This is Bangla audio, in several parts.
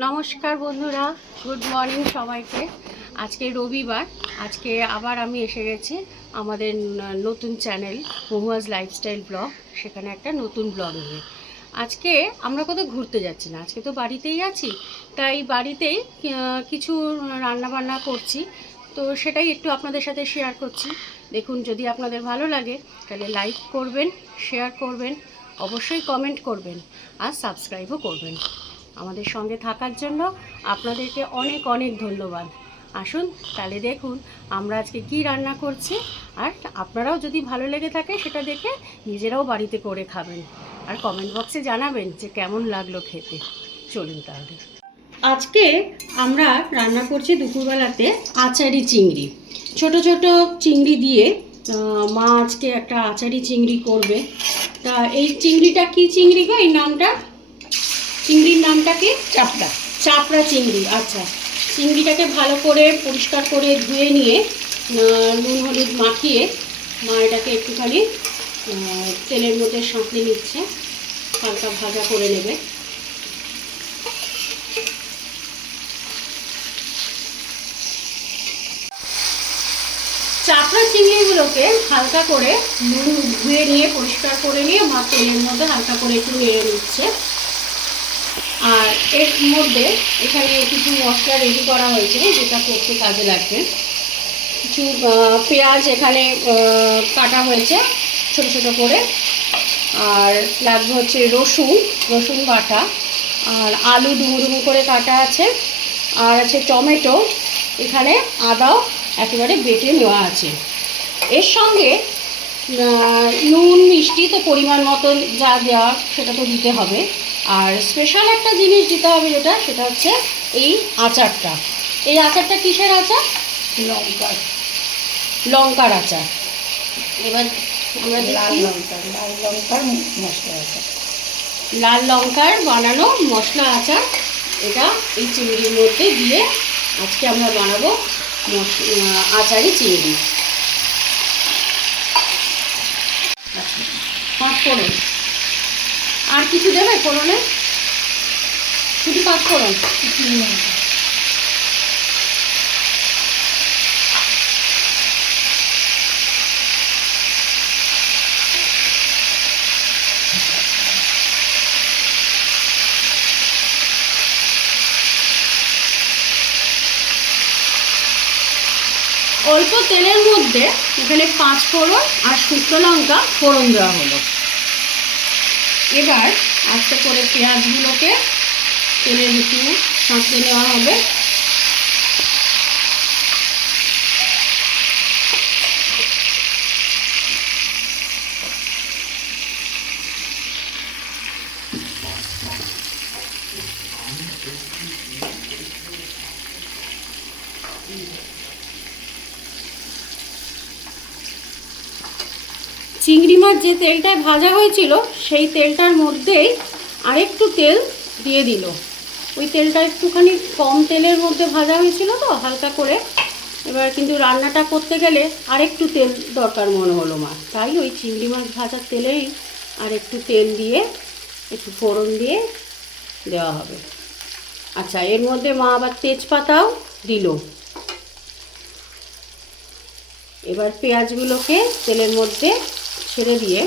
নমস্কার বন্ধুরা, গুড মর্নিং সবাইকে। আজকে রবিবার, আজকে আবার আমি এসে গেছি আমাদের নতুন চ্যানেল মহুয়াজ লাইফস্টাইল ব্লগ। সেখানে একটা নতুন ব্লগ নিয়ে আজকে আমরা কোথাও ঘুরতে যাচ্ছি না, আজকে তো বাড়িতেই আছি। তাই বাড়িতেই কিছু রান্নাবান্না করছি, তো সেটাই একটু আপনাদের সাথে শেয়ার করছি। দেখুন, যদি আপনাদের ভালো লাগে তাহলে লাইক করবেন, শেয়ার করবেন, অবশ্যই কমেন্ট করবেন আর সাবস্ক্রাইবও করবেন। আমাদের সঙ্গে থাকার জন্য আপনাদেরকে অনেক অনেক ধন্যবাদ। আসুন তাহলে দেখুন আমরা আজকে কি রান্না করছি, আর আপনারাও যদি ভালো লেগে থাকে সেটা দেখে নিজেরাও বাড়িতে করে খাবেন আর কমেন্ট বক্সে জানাবেন যে কেমন লাগলো খেতে। চলুন তাহলে। আজকে আমরা রান্না করছি দুপুরবেলাতে আচারি চিংড়ি, ছোট ছোট চিংড়ি দিয়ে মা আজকে একটা আচারি চিংড়ি করবে। তা এই চিংড়িটা কি চিংড়ি গো, এই নামটা, চিংড়ির নামটা কি? চাপড়া। চাপড়া চিংড়ি। আচ্ছা, চিংড়িটাকে ভালো করে পরিষ্কার করে ধুয়ে নিয়ে নুন হলুদ মাখিয়ে মা এটাকে একটুখানি তেলের মধ্যে সাঁতলে নিচ্ছে, হালকা ভাজা করে নেবে। চাপড়া চিংড়িগুলোকে হালকা করে নুন ধুয়ে নিয়ে পরিষ্কার করে নিয়ে মা তেলের মধ্যে হালকা করে একটু নেড়ে নিচ্ছে। আর এর মধ্যে এখানে কিছু মশলা রেডি করা হয়েছে যেটা করতে কাজে লাগবে। কিছু পেঁয়াজ এখানে কাটা হয়েছে ছোট ছোট করে, আর লাগবে হচ্ছে রসুন বাটা, আর আলু ডুমো ডুমো করে কাটা আছে, আর আছে টমেটো, এখানে আদাও একেবারে বেটে নেওয়া আছে। এর সঙ্গে নুন মিষ্টি তো পরিমাণ মতো যা দেওয়া সেটা তো দিতে হবে। আর স্পেশাল একটা জিনিস দিতে হবে সেটা হচ্ছে এই আচারটা। এই আচারটা কিসের আচার? লঙ্কার আচার। এবার আমরা লাল লঙ্কার মশলা আচার, লাল লঙ্কার বানানো মশলা আচার। এটা এই চিংড়ির মধ্যে দিয়ে আজকে আমরা বানাবো আচারি চিংড়ি। পাঁচ ফোড়ন, আর কিছু দেবে ফোড়নে? শুধু পাঁচ ফোড়ন। অল্প তেলের মধ্যে এখানে পাঁচ ফোড়ন আর শুকনো লঙ্কা ফোড়ন দেওয়া হলো। এবার আস্তে করে পেঁয়াজগুলোকে তেলের ভিতরে সাঁতলে নেওয়া হবে। চিংড়ি মাছ যে তেলটায় ভাজা হয়েছিল সেই তেলটার মধ্যেই আরেকটু তেল দিয়ে দিল। ওই তেলটা একটুখানি কম তেলের মধ্যে ভাজা হয়েছিল তো হালকা করে, এবার কিন্তু রান্নাটা করতে গেলে আরেকটু তেল দরকার মনে হলো মা, তাই ওই চিংড়ি মাছ ভাজার তেলেই আরেকটু তেল দিয়ে একটু ফোড়ন দিয়ে দেওয়া হবে। আচ্ছা, এর মধ্যে মা আবার তেজপাতাও দিল। এবার পেঁয়াজগুলোকে তেলের মধ্যে ছেড়ে দিয়ে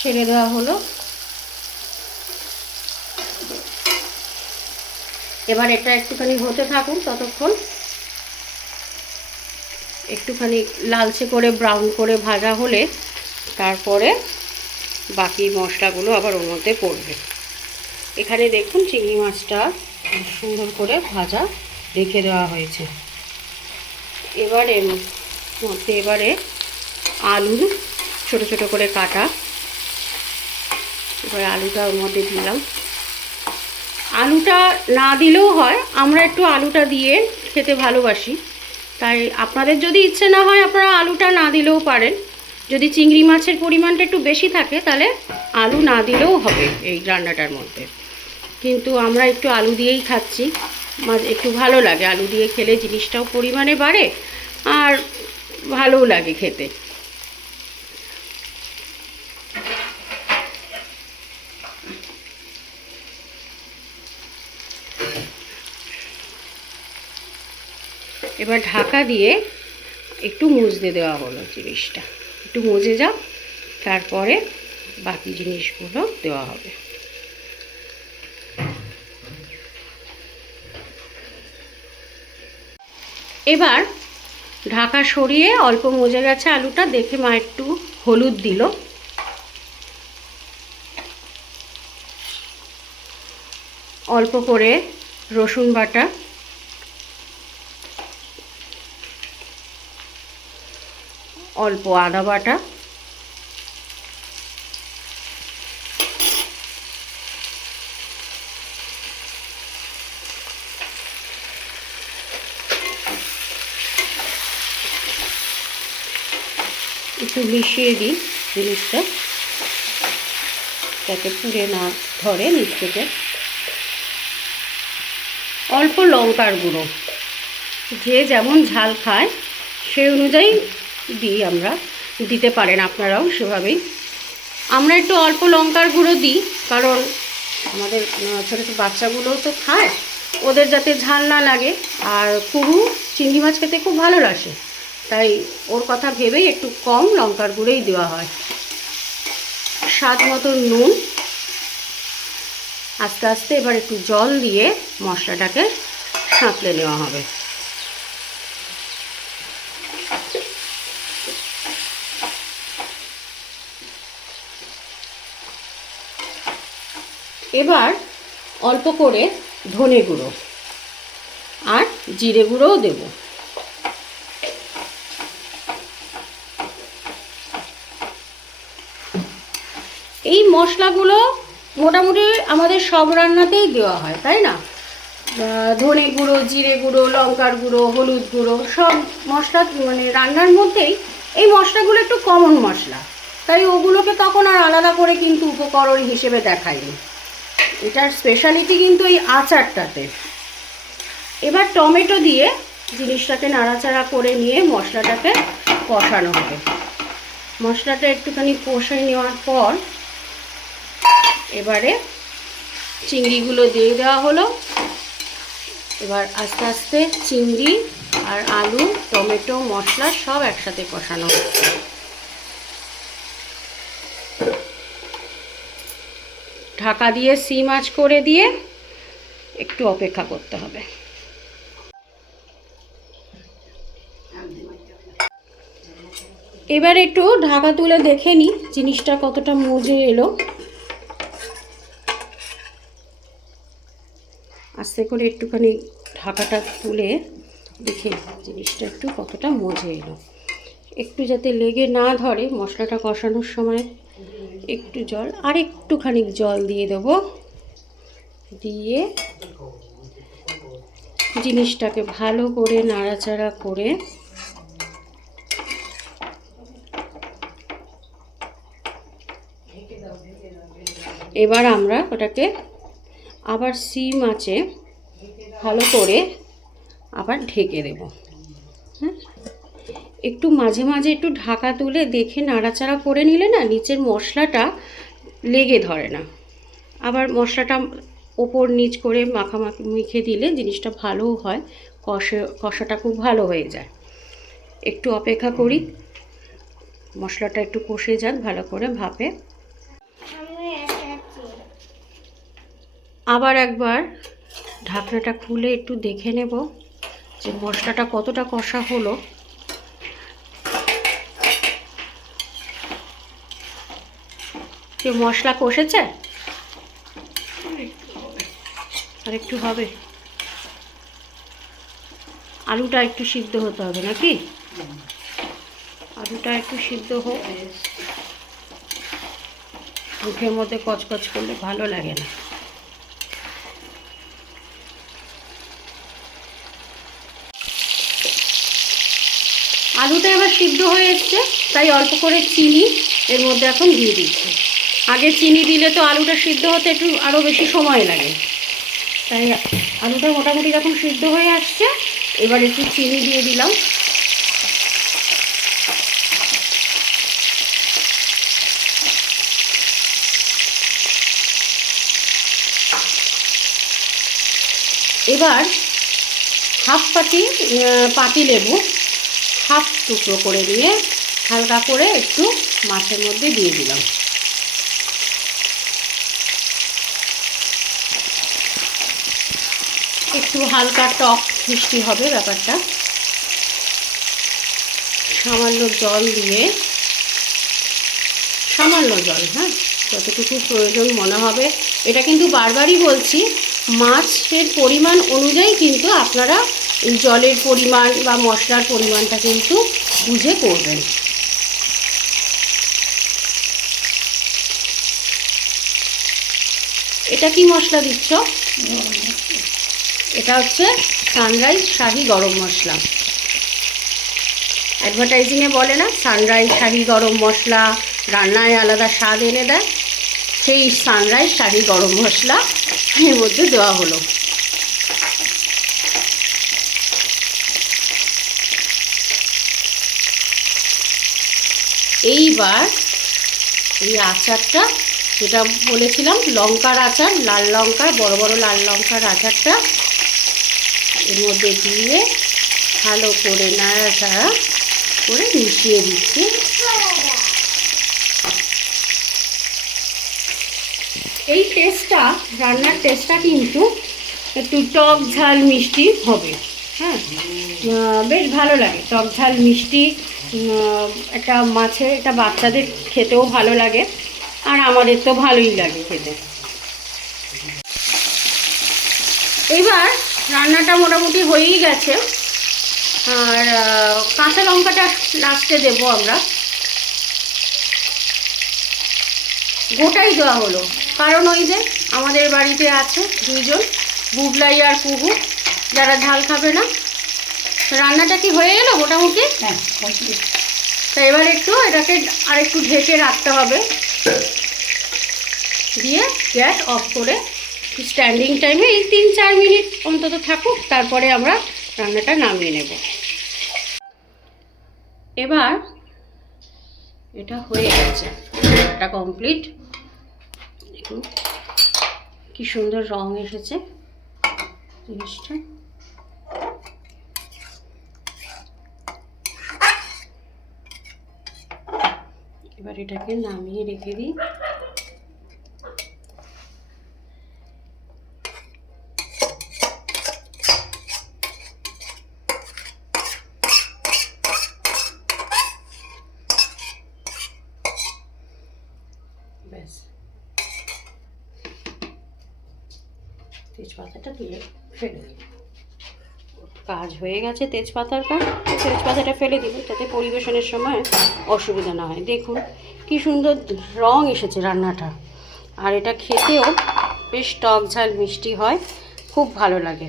ছেড়ে দেওয়া হলো। এবার এটা একটুখানি হতে থাকুন, ততক্ষণ একটুখানি লালচে করে ব্রাউন করে ভাজা হলে তারপরে বাকি মশলাগুলো আবার ওর মধ্যে পড়বে। এখানে দেখুন চিংড়ি মাছটা সুন্দর করে ভাজা রেখে দেওয়া হয়েছে। এবারে আলু ছোট ছোট করে কাটা, এবার আলুটা ওর মধ্যে দিলাম। আলুটা না দিলেও হয়, আমরা একটু আলুটা দিয়ে খেতে ভালোবাসি, তাই আপনাদের যদি ইচ্ছে না হয় আপনারা আলুটা না দিলেও পারেন। যদি চিংড়ি মাছের পরিমাণটা একটু বেশি থাকে তাহলে আলু না দিলেও হবে এই রান্নাটার মধ্যে, কিন্তু আমরা একটু আলু দিয়েই খাচ্ছি। একটু ভালো লাগে, আলু দিয়ে খেলে জিনিসটাও পরিমাণে বাড়ে আর ভালোও লাগে খেতে। এবার ঢাকা দিয়ে একটু মুজতে দেওয়া হলো জিনিসটা, একটু মজে যাক, তারপরে বাকি জিনিসগুলো দেওয়া হবে। এবার ঢাকা সরিয়ে অল্প মজে গেছে আলুটা দেখে মা একটু হলুদ দিল, অল্প করে রসুন বাটা, অল্প আদা বাটা, একটু মিশিয়ে দিই জিনিসটা যাতে পুড়ে না ধরে নিচ থেকে। অল্প লঙ্কার গুঁড়ো, যে যেমন ঝাল খায় সেই অনুযায়ী দিই আমরা, দিতে পারেন আপনারাও সেভাবেই। আমরা একটু অল্প লঙ্কার গুঁড়ো দিই, কারণ আমাদের ছোটো ছোটো বাচ্চাগুলোও তো খায়, ওদের যাতে ঝাল না লাগে। আর কুরু চিংড়ি মাছ খেতে খুব ভালোবাসে, তাই ওর কথা ভেবেই একটু কম লঙ্কার গুঁড়োই দেওয়া হয়। স্বাদ মতো নুন, আস্তে আস্তে এবার একটু জল দিয়ে মশলাটাকে সাঁতলে নেওয়া হবে। এবার অল্প করে ধনে গুঁড়ো আর জিরে গুঁড়োও দেব। এই মশলাগুলো মোটামুটি আমাদের সব রান্নাতেই দেওয়া হয়, তাই না? ধনে গুঁড়ো, জিরে গুঁড়ো, লঙ্কার গুঁড়ো, হলুদ গুঁড়ো, সব মশলা মানে রান্নার মধ্যেই এই মশলাগুলো একটু কমন মশলা, তাই ওগুলোকে তখন আর আলাদা করে কিন্তু উপকরণ হিসেবে দেখায়নি। এটার স্পেশালিটি কিন্তু এই আচারটাতে। এবার টমেটো দিয়ে জিনিসটাকে নাড়াচাড়া করে নিয়ে মশলাটাকে কষানো হবে। মশলাটা একটুখানি কষে নেওয়ার পর এবারে চিংড়িগুলো দিয়ে দেওয়া হলো। এবার আস্তে আস্তে চিংড়ি আর আলু, টমেটো, মশলা সব একসাথে কষানো হচ্ছে। ঢাকা দিয়ে সিম আঁচ করে দিয়ে একটু অপেক্ষা করতে হবে। এবার একটু ঢাকা তুলে দেখে নিই জিনিসটা কতটা মজে এলো। আস্তে করে একটুখানি ঢাকাটা তুলে দেখে জিনিসটা একটু কতটা মজে এলো। একটু যাতে লেগে না ধরে মশলাটা কষানোর সময় একটু জল, আর একটুখানি জল দিয়ে দেব, দিয়ে জিনিসটাকে ভালো করে নাড়াচাড়া করে এবার আমরা ওটাকে আবার সিম আঁচে ভালো করে আবার ঢেকে দেব। হ্যাঁ, একটু মাঝে মাঝে একটু ঢাকা তুলে দেখে নাড়াচাড়া করে নিলে না নিচের মশলাটা লেগে ধরে না। আবার মশলাটা ওপর নিচ করে মাখামাখি মেখে দিলে জিনিসটা ভালোও হয়, কষাটা খুব ভালো হয়ে যায়। একটু অপেক্ষা করি, মশলাটা একটু কষে যাক ভালো করে ভাপে। আবার একবার ঢাকনাটা খুলে একটু দেখে নেব যে মশলাটা কতটা কষা হলো। যে মশলা কষেছে, আর একটু হবে, আলুটা একটু সিদ্ধ হতে হবে নাকি? আলুটা একটু সিদ্ধ হোক, মুখের মধ্যে কচকচ করলে ভালো লাগে না। আলুটা এবার সিদ্ধ হয়ে এসছে, তাই অল্প করে চিনি এর মধ্যে এখন দিয়ে দিচ্ছি। আগে চিনি দিলে তো আলুটা সিদ্ধ হতে একটু আরও বেশি সময় লাগে, তাই আলুটা মোটামুটি যখন সিদ্ধ হয়ে আসছে, এবার একটু চিনি দিয়ে দিলাম। এবার হাফ পাতি লেবু হাফ টুকরো করে নিয়ে হালকা করে একটু মাছের মধ্যে দিয়ে দিলাম। একটু হালকা টক মিষ্টি হবে ব্যাপারটা। সামান্য জল দিয়ে, সামান্য জল, হ্যাঁ, যতটুকু প্রয়োজন মনে হবে। এটা কিন্তু বারবারই বলছি, মাছের পরিমাণ অনুযায়ী কিন্তু আপনারা জলের পরিমাণ বা মশলার পরিমাণটা কিন্তু বুঝে করবেন। এটা কি মশলা দিচ্ছ? এটা হচ্ছে সানরাইজ শাহি গরম মশলা। অ্যাডভার্টাইজিংয়ে বলে না, সানরাইজ শাহি গরম মশলা রান্নায় আলাদা স্বাদ এনে দেয়, সেই সানরাইজ শাহি গরম মশলা এর মধ্যে দেওয়া হলো। এইবার এই আচারটা, যেটা বলেছিলাম লঙ্কার আচার, লাল লঙ্কার, বড় বড় লাল লঙ্কার আচারটা এর মধ্যে দিয়ে ভালো করে নাড়াচাড়া করে মিশিয়ে দিচ্ছি। এই টেস্টটা, রান্নার টেস্টটা কিন্তু একটু টক ঝাল মিষ্টি হবে, হ্যাঁ, বেশ ভালো লাগে। টক ঝাল মিষ্টি একটা মাছে, এটা বাচ্চাদের খেতেও ভালো লাগে, আর আমাদের তো ভালোই লাগে খেতে। এবার রান্নাটা মোটামুটি হয়েই গেছে, আর কাঁচা লঙ্কাটা লাস্টে দেবো আমরা। গোটাই দেওয়া হলো, কারণ ওই যে আমাদের বাড়িতে আছে দুইজন, বুবলাই আর কুহু, যারা ঝাল খাবে না। রান্নাটা কি হয়ে গেল মোটামুটি? তা এবার একটু এটাকে আর একটু ঢেকে রাখতে হবে, দিয়ে গ্যাস অফ করে স্ট্যান্ডিং টাইমে এই 3-4 মিনিট অন্তত থাকুক, তারপরে আমরা রান্নাটা নামিয়ে নেব। এবার এটা হয়ে গেছে, এটা কমপ্লিট। দেখুন কি সুন্দর রং এসেছে জিনিসটা। এবার এটাকে নামিয়ে রেখে দিই। ব্যাস, তেজপাতাটা তুলে ফেলে দিই। কাজ হয়ে গেছে তেজপাতার কাজ, তেজপাতাটা ফেলে দিব যাতে পরিবেশনের সময় অসুবিধা না হয়। দেখুন কি সুন্দর রং এসেছে রান্নাটা, আর এটা খেতেও বেশ টক ঝাল মিষ্টি হয়, খুব ভালো লাগে।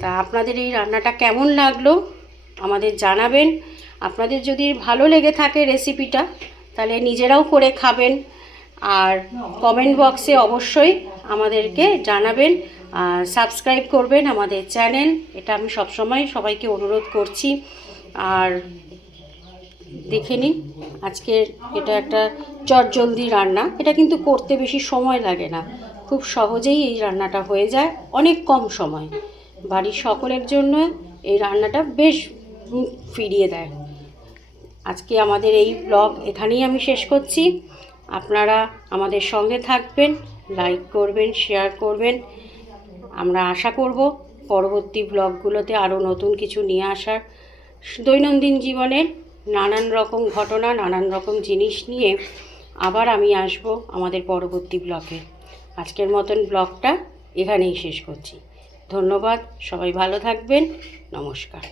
তা আপনাদের এই রান্নাটা কেমন লাগলো আমাদের জানাবেন। আপনাদের যদি ভালো লেগে থাকে রেসিপিটা, তাহলে নিজেরাও করে খাবেন, আর কমেন্ট বক্সে অবশ্যই আমাদেরকে জানাবেন, আর সাবস্ক্রাইব করবেন আমাদের চ্যানেল। এটা আমি সবসময় সবাইকে অনুরোধ করছি। আর দেখে নিন আজকের এটা একটা চটজলদি রান্না, এটা কিন্তু করতে বেশি সময় লাগে না, খুব সহজেই এই রান্নাটা হয়ে যায়, অনেক কম সময়। বাড়ির সকলের জন্য এই রান্নাটা বেশ মুখ ফিরিয়ে দেয়। আজকে আমাদের এই ব্লগ এখানেই আমি শেষ করছি। আপনারা আমাদের সঙ্গে থাকবেন, লাইক করবেন, শেয়ার করবেন। আমরা আশা করব পরবর্তী ব্লগগুলোতে আরও নতুন কিছু নিয়ে আসার। দৈনন্দিন জীবনের নানান রকম ঘটনা, নানান রকম জিনিস নিয়ে আবার আমি আসব আমাদের পরবর্তী ব্লগে। আজকের মতন ব্লগটা এখানেই শেষ করছি। ধন্যবাদ, সবাই ভালো থাকবেন, নমস্কার।